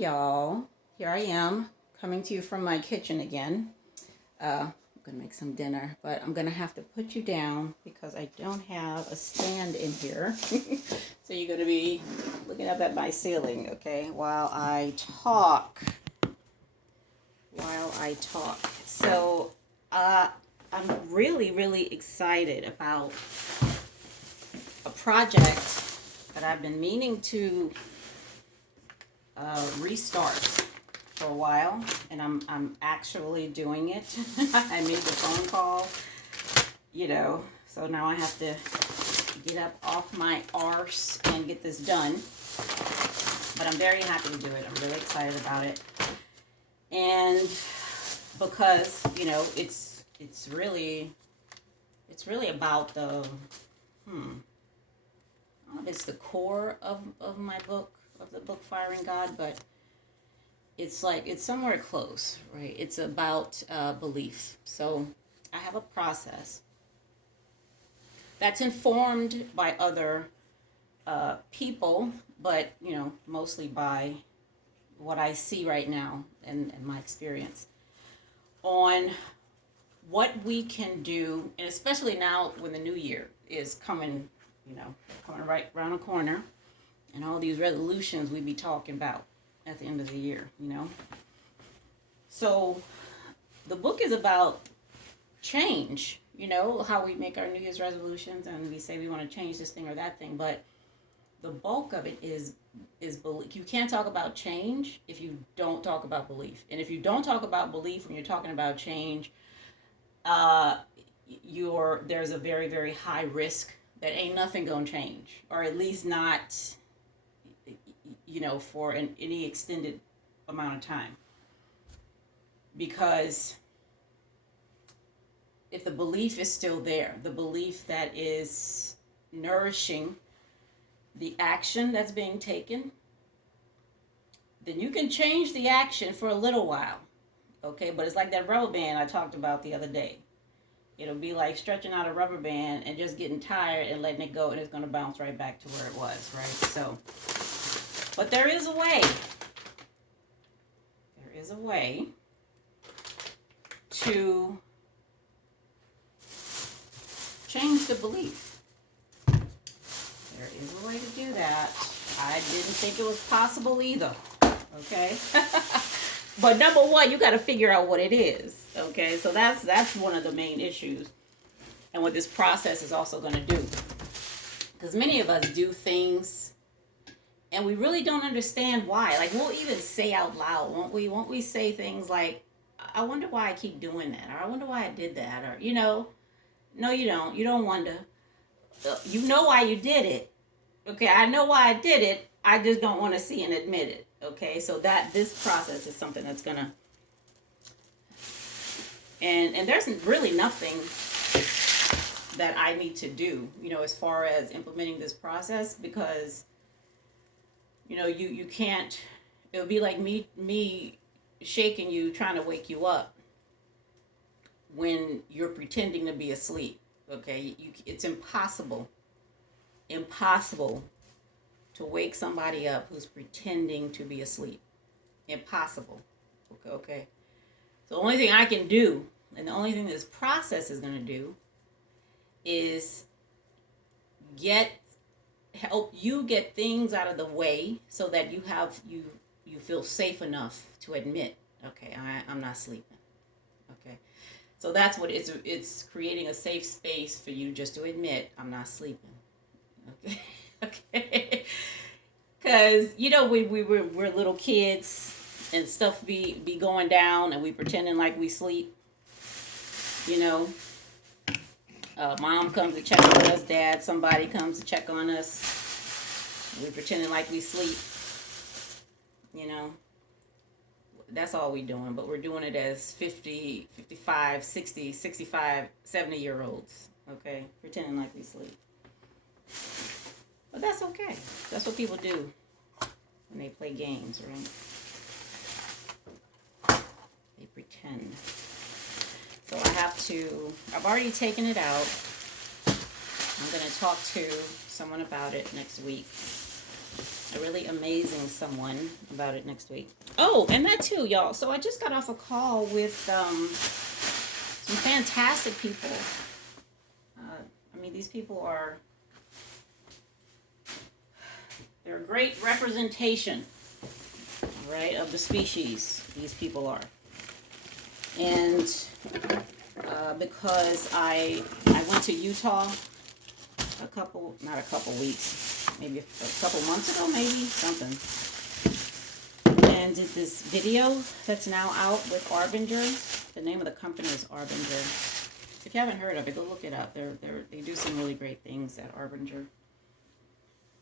y'all. Here I am coming to you from my kitchen again. I'm gonna make some dinner, but I'm gonna have to put you down because I don't have a stand in here. So you're gonna be looking up at my ceiling, okay, while I talk. So I'm really excited about a project that I've been meaning to restart for a while, and I'm actually doing it. I made the phone call, so now I have to get up off my arse and get this done. But I'm very happy to do it. I'm really excited about it, and because it's really about the I don't know if it's the core of my book, of the book Firing God, but it's somewhere close, right? It's about belief. So I have a process that's informed by other people, but mostly by what I see right now and my experience on what we can do, and especially now when the new year is coming right around the corner, and all these resolutions we be talking about at the end of the year, So the book is about change, how we make our New Year's resolutions and we say we want to change this thing or that thing, but the bulk of it is belief. You can't talk about change if you don't talk about belief. And if you don't talk about belief when you're talking about change, there's a very high risk that ain't nothing gonna change, or at least not for any extended amount of time. Because if the belief is still there, the belief that is nourishing the action that's being taken, then you can change the action for a little while, okay? But it's like that rubber band I talked about the other day. It'll be like stretching out a rubber band and just getting tired and letting it go, and it's going to bounce right back to where it was, right? So, but there is a way. There is a way to change the belief. There is a way to do that. I didn't think it was possible either, okay? But number one, you got to figure out what it is, okay? So that's one of the main issues, and what this process is also going to do. Because many of us do things, and we really don't understand why. Like, we'll even say out loud, won't we? Won't we say things like, I wonder why I keep doing that, or I wonder why I did that, or, no, you don't. You don't wonder. You know why you did it. Okay, I know why I did it. I just don't want to see and admit it. Okay, so this process is something that's gonna, and there's really nothing that I need to do, as far as implementing this process, because, you can't. It would be like me shaking you, trying to wake you up when you're pretending to be asleep. Okay, it's impossible to wake somebody up who's pretending to be asleep. Impossible. Okay. So the only thing I can do, and the only thing this process is going to do, is help you get things out of the way so that you feel safe enough to admit, okay, I'm not sleeping. Okay. So that's what it's creating a safe space for you just to admit, I'm not sleeping. Okay. Okay. Because, we're little kids and stuff be going down and we pretending like we sleep. Mom comes to check on us, dad, somebody comes to check on us. We pretending like we sleep. That's all we doing, but we're doing it as 50, 55, 60, 65, 70-year-olds, okay? Pretending like we sleep. But that's okay. That's what people do when they play games, right? They pretend. So I've already taken it out. I'm going to talk to someone about it next week. I really amazing someone about it next week. Oh, and that too, y'all. So I just got off a call with some fantastic people. I mean, these people are, they're a great representation, right, of the species, these people are. And because I went to Utah not a couple weeks, maybe a couple months ago, maybe, something, and did this video that's now out with Arbinger. The name of the company is Arbinger. If you haven't heard of it, go look it up. They do some really great things at Arbinger.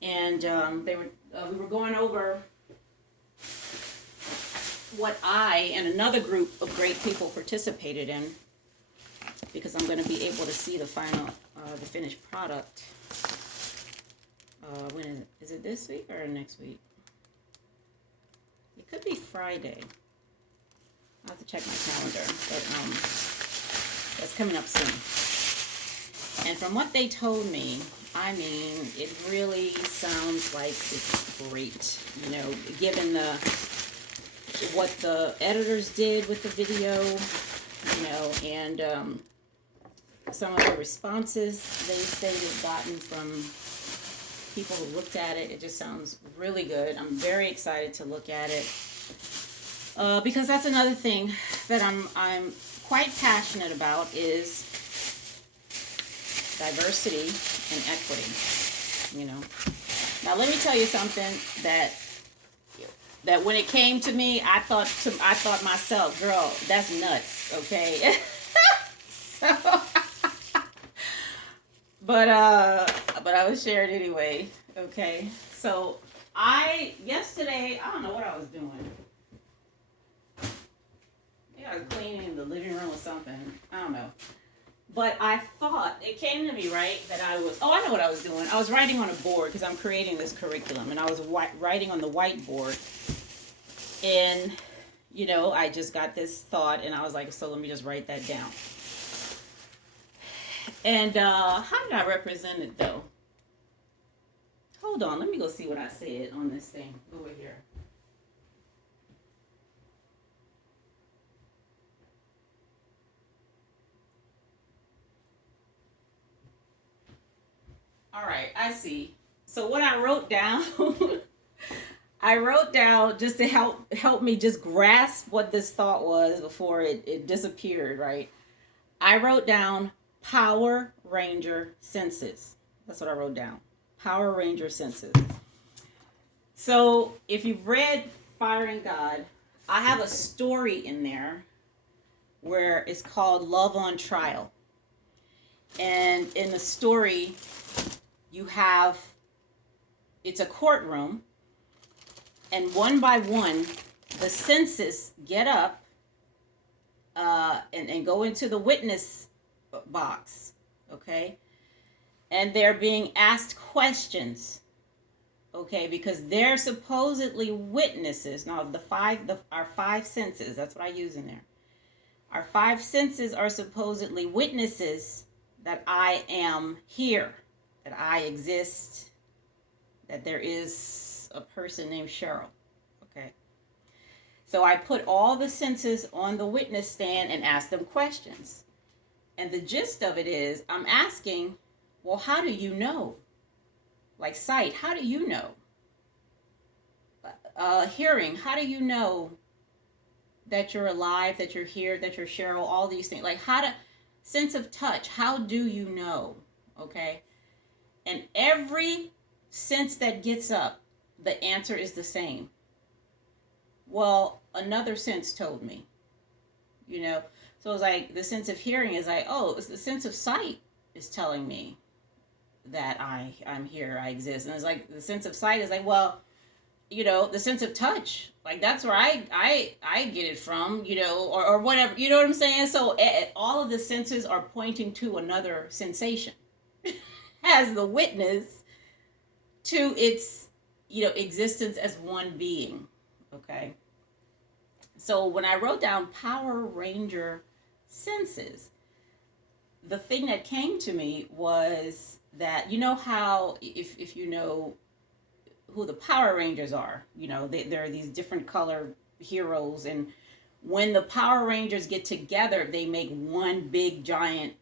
And we were going over what I and another group of great people participated in, because I'm going to be able to see the final, the finished product. When is it? Is it this week or next week? It could be Friday. I'll have to check my calendar, but that's coming up soon. And from what they told me, I mean, it really sounds like it's great. You know, given what the editors did with the video, you know, and some of the responses they say they've gotten from people who looked at it, it just sounds really good. I'm very excited to look at it because that's another thing that I'm quite passionate about is diversity and equity. You know, now let me tell you something that when it came to me, I thought myself, girl, that's nuts, okay? So, but I was sharing anyway, okay? So yesterday, I don't know what I was doing. Yeah, I was cleaning the living room or something. I don't know. But I thought, it came to me, right, that I know what I was doing. I was writing on a board because I'm creating this curriculum, and I was writing on the whiteboard. And, you know, I just got this thought, and I was like, so let me just write that down. And how did I represent it, though? Hold on, let me go see what I said on this thing over here. All right, I see. So what I wrote down, I wrote down just to help me just grasp what this thought was before it disappeared, right? I wrote down Power Ranger senses. That's what I wrote down. Power Ranger senses. So if you've read Fire and God, I have a story in there where it's called Love on Trial. And in the story, it's a courtroom, and one by one, the senses get up and go into the witness box, okay? And they're being asked questions, okay? Because they're supposedly witnesses. Now, our five senses, that's what I use in there. Our five senses are supposedly witnesses that I am here, that I exist, that there is a person named Cheryl, okay? So I put all the senses on the witness stand and asked them questions. And the gist of it is, I'm asking, well, how do you know? Like sight, how do you know? Hearing, how do you know that you're alive, that you're here, that you're Cheryl, all these things? Like sense of touch, how do you know? Okay? And every sense that gets up, the answer is the same. Well, another sense told me, you know. So it's like the sense of hearing is like, oh, it's the sense of sight is telling me that I'm here, I exist. And it's like the sense of sight is like, well, you know, the sense of touch, like that's where I get it from, you know, or whatever, you know what I'm saying? So all of the senses are pointing to another sensation as the witness to its, you know, existence as one being, okay? So when I wrote down Power Ranger senses, the thing that came to me was that, you know how if you know who the Power Rangers are. You know, there are these different color heroes, and when the Power Rangers get together, they make one big giant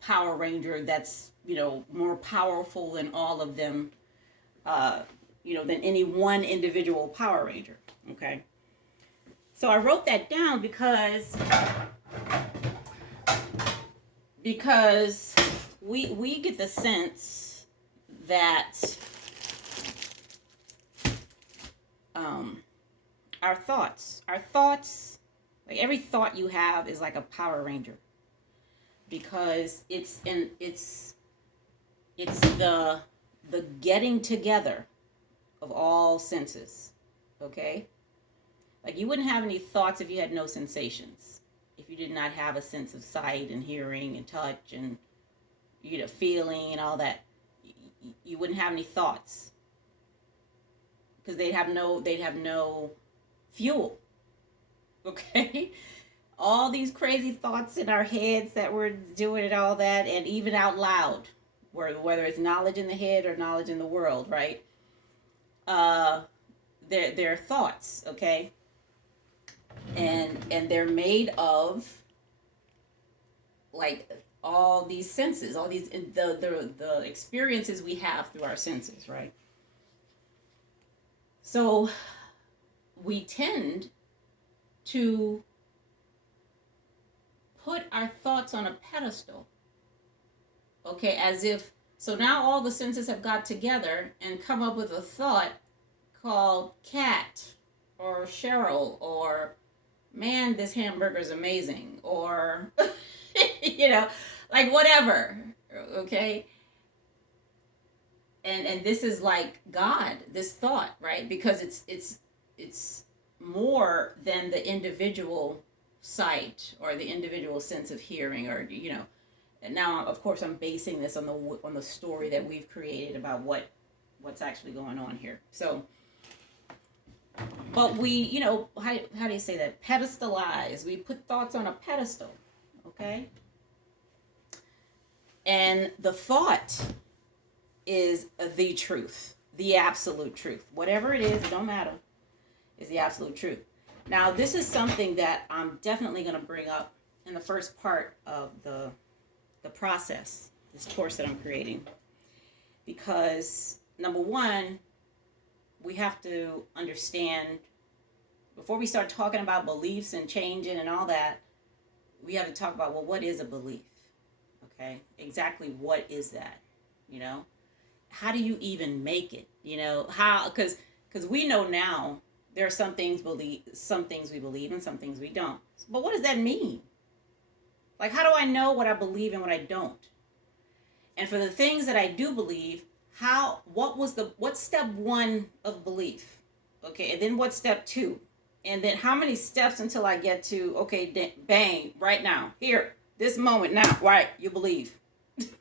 Power Ranger that's, you know, more powerful than all of them, you know, than any one individual Power Ranger. Okay. So I wrote that down because we get the sense that our thoughts, like every thought you have is like a Power Ranger, because it's the getting together of all senses. Okay? Like you wouldn't have any thoughts if you had no sensations. If you did not have a sense of sight and hearing and touch and, you know, feeling and all that, you wouldn't have any thoughts, because they'd have no fuel. Okay? All these crazy thoughts in our heads that we're doing and all that, and even out loud, whether it's knowledge in the head or knowledge in the world, right? They're thoughts, okay? And they're made of like all these senses, all these the experiences we have through our senses, right? So we tend to put our thoughts on a pedestal, okay, as if, so now all the senses have got together and come up with a thought called cat or Cheryl or man, this hamburger is amazing, or you know, like whatever, okay? And this is like God, this thought, right? Because it's more than the individual sight or the individual sense of hearing, or, you know. And now, of course, I'm basing this on the story that we've created about what's actually going on here. So, but we, you know, how do you say that? Pedestalize. We put thoughts on a pedestal, okay? And the thought is the truth, the absolute truth. Whatever it is, it don't matter, is the absolute truth. Now, this is something that I'm definitely going to bring up in the first part of the process, this course that I'm creating. Because, number one, we have to understand, before we start talking about beliefs and changing and all that, we have to talk about, well, what is a belief? Okay? Exactly what is that? You know? How do you even make it? You know, how, because we know now there are some things we believe and some things we don't. But what does that mean? Like, how do I know what I believe and what I don't? And for the things that I do believe, what's step one of belief? Okay, and then what's step two? And then how many steps until I get to, okay, bang, right now, here, this moment, now, right, you believe.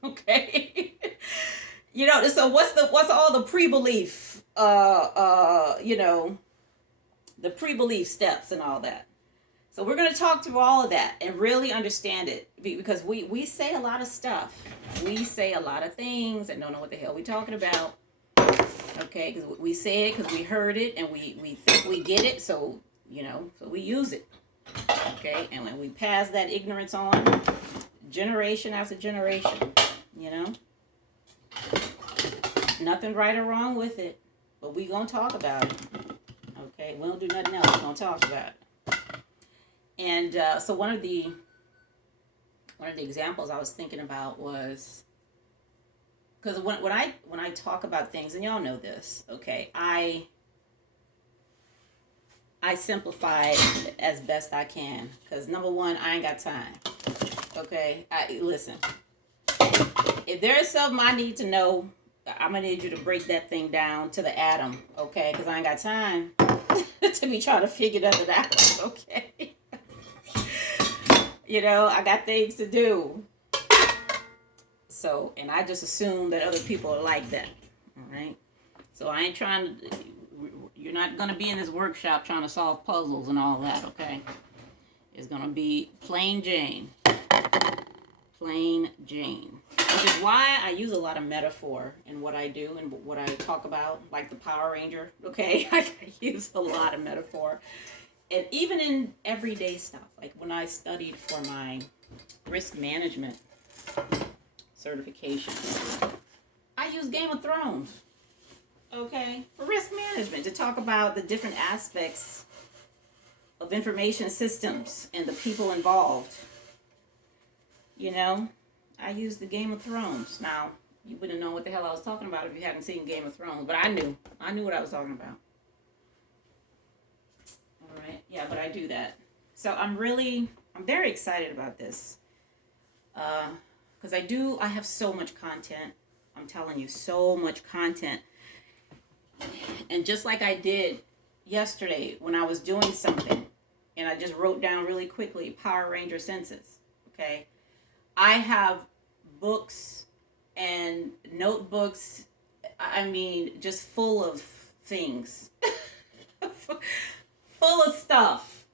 Okay? You know, so what's all the pre-belief, you know, the pre-belief steps and all that. So we're going to talk through all of that and really understand it, because we say a lot of stuff. We say a lot of things and don't know what the hell we're talking about. Okay, because we say it because we heard it and we think we get it, so, you know, so we use it. Okay, and when we pass that ignorance on, generation after generation, you know. Nothing right or wrong with it, but we gonna talk about it. Okay, we don't do nothing else. We're gonna talk about it. And so one of the examples I was thinking about was, because when I talk about things, and y'all know this, okay, I simplify it as best I can, because number one, I ain't got time. Okay, listen. If there is something I need to know, I'm going to need you to break that thing down to the atom, okay? Because I ain't got time to be trying to figure that out, okay? You know, I got things to do. So, and I just assume that other people are like that, all right? So I ain't trying to, you're not going to be in this workshop trying to solve puzzles and all that, okay? It's going to be plain Jane. Plain Jane. Which is why I use a lot of metaphor in what I do and what I talk about, like the Power Ranger. Okay, I use a lot of metaphor. And even in everyday stuff, like when I studied for my risk management certification, I use Game of Thrones, okay, for risk management to talk about the different aspects of information systems and the people involved. You know, I use the Game of Thrones. Now, you wouldn't know what the hell I was talking about if you hadn't seen Game of Thrones, but I knew what I was talking about. All right, yeah, but I do that. So I'm very excited about this. Because I have so much content. I'm telling you, so much content. And just like I did yesterday when I was doing something, and I just wrote down really quickly, Power Ranger senses, okay? I have books and notebooks, I mean, just full of things. Full of stuff,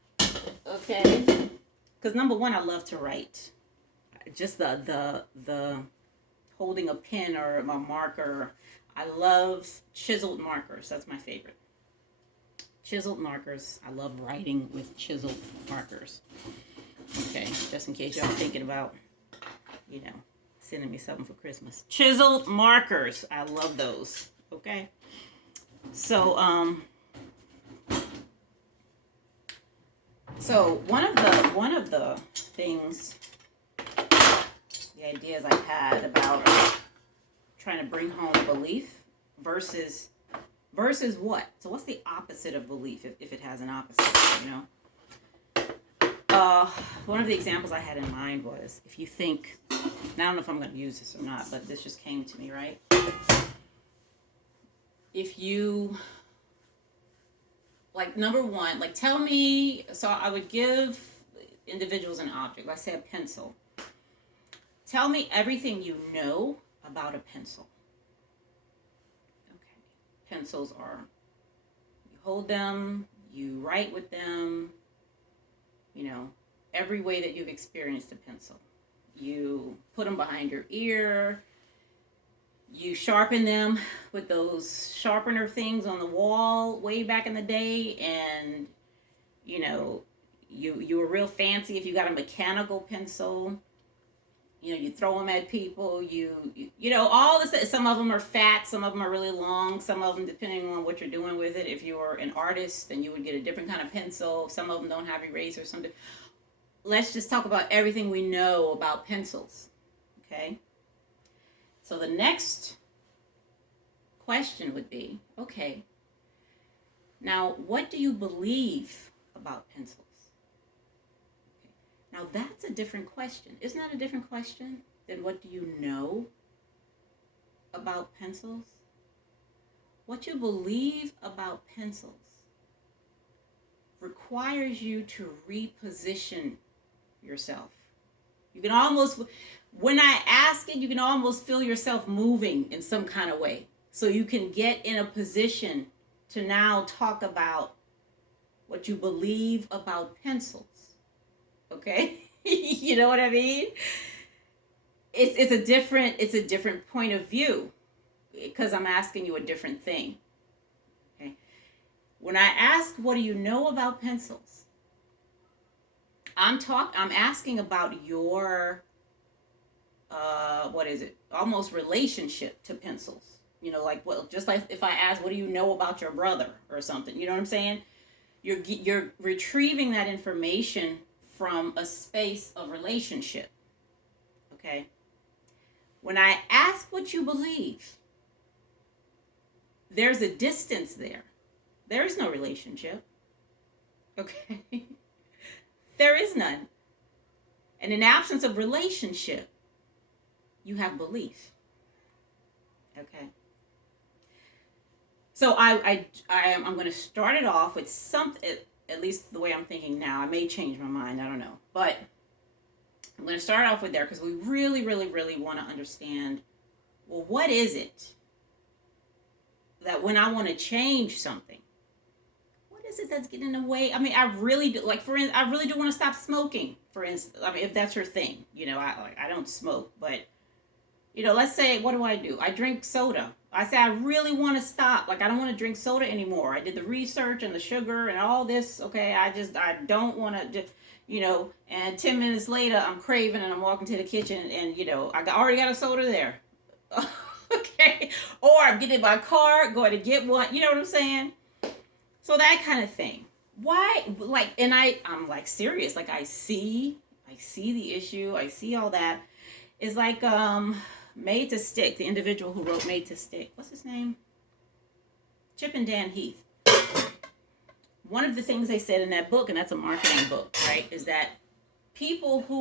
okay? Because number one, I love to write. Just the holding a pen or a marker. I love chiseled markers. That's my favorite. Chiseled markers. I love writing with chiseled markers. Okay, just in case y'all thinking about, sending me something for Christmas. Chiseled markers. I love those. Okay. So, one of the things, the ideas I had about trying to bring home belief versus what? So what's the opposite of belief if it has an opposite, one of the examples I had in mind was if you think, and I don't know if I'm going to use this or not, but this just came to me, right? If you, number one, tell me, so I would give individuals an object, let's say a pencil. Tell me everything you know about a pencil. Okay. Pencils are, you hold them, you write with them, every way that you've experienced a pencil. You put them behind your ear, you sharpen them with those sharpener things on the wall way back in the day, and, you were real fancy if you got a mechanical pencil. You throw them at people, all this, some of them are fat, some of them are really long, some of them, depending on what you're doing with it. If you're an artist, then you would get a different kind of pencil. Some of them don't have erasers, something. Let's just talk about everything we know about pencils, okay? So the next question would be, okay, now what do you believe about pencils? Now that's a different question. Isn't that a different question than what do you know about pencils? What you believe about pencils requires you to reposition yourself. You can almost, when I ask it, you can almost feel yourself moving in some kind of way. So you can get in a position to now talk about what you believe about pencils. Okay? You know what I mean? It's a different point of view because I'm asking you a different thing. Okay? When I ask what do you know about pencils? I'm asking about your almost relationship to pencils. Just like if I ask what do you know about your brother or something, you know what I'm saying? You're retrieving that information from a space of relationship. Okay? When I ask what you believe, there's a distance there. There is no relationship. Okay? There is none. And in absence of relationship, you have belief. Okay? So I'm going to start it off with something, at least the way I'm thinking now. I may change my mind, I don't know. But I'm going to start off with there because we really, really, really want to understand, well, what is it that when I want to change something, what is it that's getting in the way. I mean, I really do, like, for instance, I really do want to stop smoking, for instance. I mean, if that's your thing, you know, I don't smoke, but, you know, let's say, what do? I drink soda. I say I really want to stop. Like, I don't want to drink soda anymore. I did the research and the sugar and all this. Okay, I don't want to just, you know, and 10 minutes later, I'm craving and I'm walking to the kitchen and, you know, already got a soda there. Okay. Or I'm getting in my car, going to get one. You know what I'm saying? So that kind of thing. Why, like, and I'm like serious. Like, I see the issue. I see all that. It's like, Made to Stick, the individual who wrote Made to Stick. What's his name? Chip and Dan Heath. One of the things they said in that book, and that's a marketing book, right, is that people who